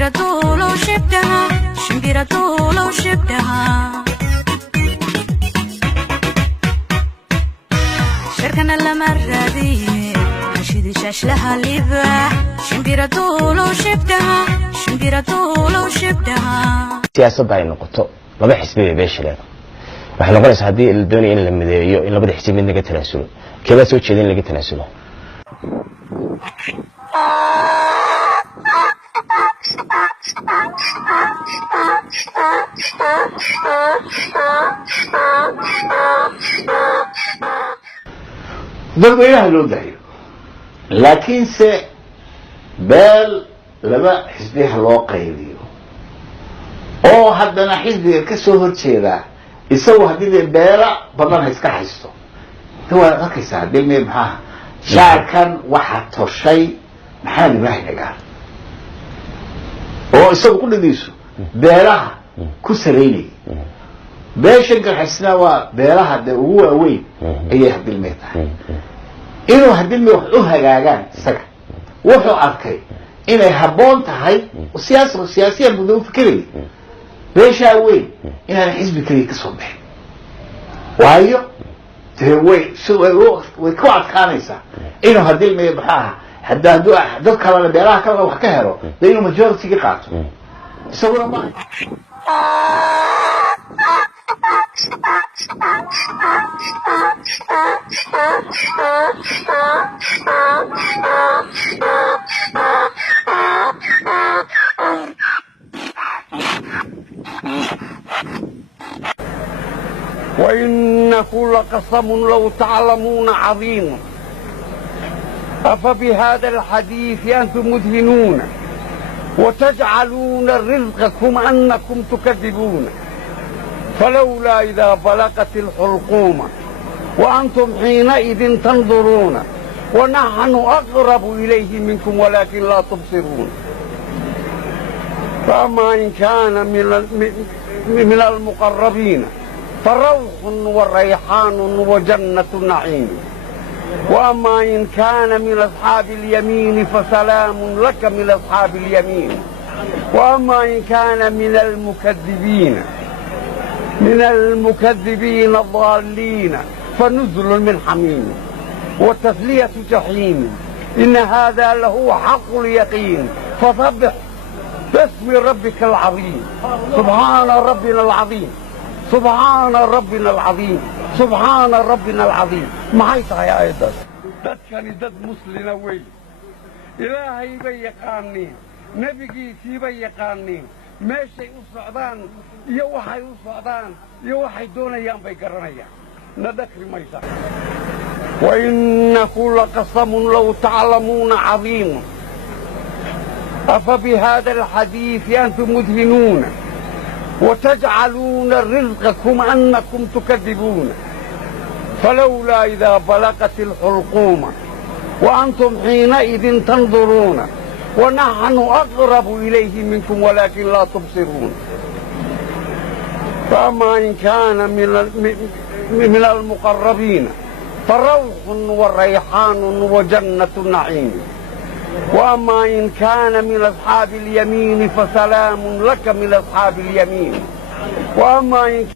لو شبتها شمبيرة لو شبتها شركنا لما الرادية نشيد شاش لها لباح شمبيرة لو شبتها شمبيرة لو شبتها siyaasadda ay noqoto laba xisbi ee beeshireed waxa noqonaysa hadii la doonayo in la mideeyo in labada xisbi mid laga tanaasulo keeba soo jeedin laga tanaasulo dadweynaha loo daayo laakiinse beel laba xisbiha loo qaybiyo oo haddana xisbiga ka soo horjeeda isagu haddii beela badan ha iska haysto waa arkaysaa dhilmi maxaa shaarkan waxa toshay maxamed ibrahim cigaal oo isagu ku dhigayso beelaha ku sareynay beeshan garxisna waa beelaha ugu waaweyn ayay hadilmay tahay inuu hadilmay wax u hagaagaan isaga wuxuu arkay inay habboon tahay siyaasiyan buu u fikiray beesha weyn inaan xisbi kaliya ka soo bixin waayo way ku adkaanaysaa inuu hadilmay maxaa hadduu dad kalena beelaha kalena wax ka helo dee inuu majority ka qaato isaguna ma وإنه لقسم لو تعلمون عظيم أفبهذا الحديث أنتم مدهنون وتجعلون رزقكم أنكم تكذبون فلولا إذا بلغت الحلقوم وأنتم حينئذ تنظرون ونحن أقرب إليه منكم ولكن لا تبصرون فأما إن كان من المقربين فروح وريحان وجنة النعيم وأما إن كان من أصحاب اليمين فسلام لك من أصحاب اليمين وأما إن كان من المكذبين الضالين فنزل من حميم وتسلية جحيم إن هذا لهو حق اليقين فسبح باسم ربك العظيم سبحان ربنا العظيم سبحان ربنا العظيم سبحان ربنا العظيم maxay tahay ayadaas dadkani dad muslina way ilaahay bay yaqaaniin nabigiisii bay yaqaaniin meeshay u socdaan iyo waxay u socdaan iyo waxay doonayaan bay garanayaan nadakri maysa وإنه لقسم لو تعلمون عظيم أفبهذا الحديث أنتم مدهنون وتجعلون رزقكم أنكم تكذبون فلولا إذا بلغت الحلقوم وأنتم حينئذ تنظرون ونحن أقرب إليه منكم ولكن لا تبصرون فأما إن كان من المقربين فروح وريحان وجنة النعيم وأما إن كان من أصحاب اليمين فسلام لك من أصحاب اليمين وأما إن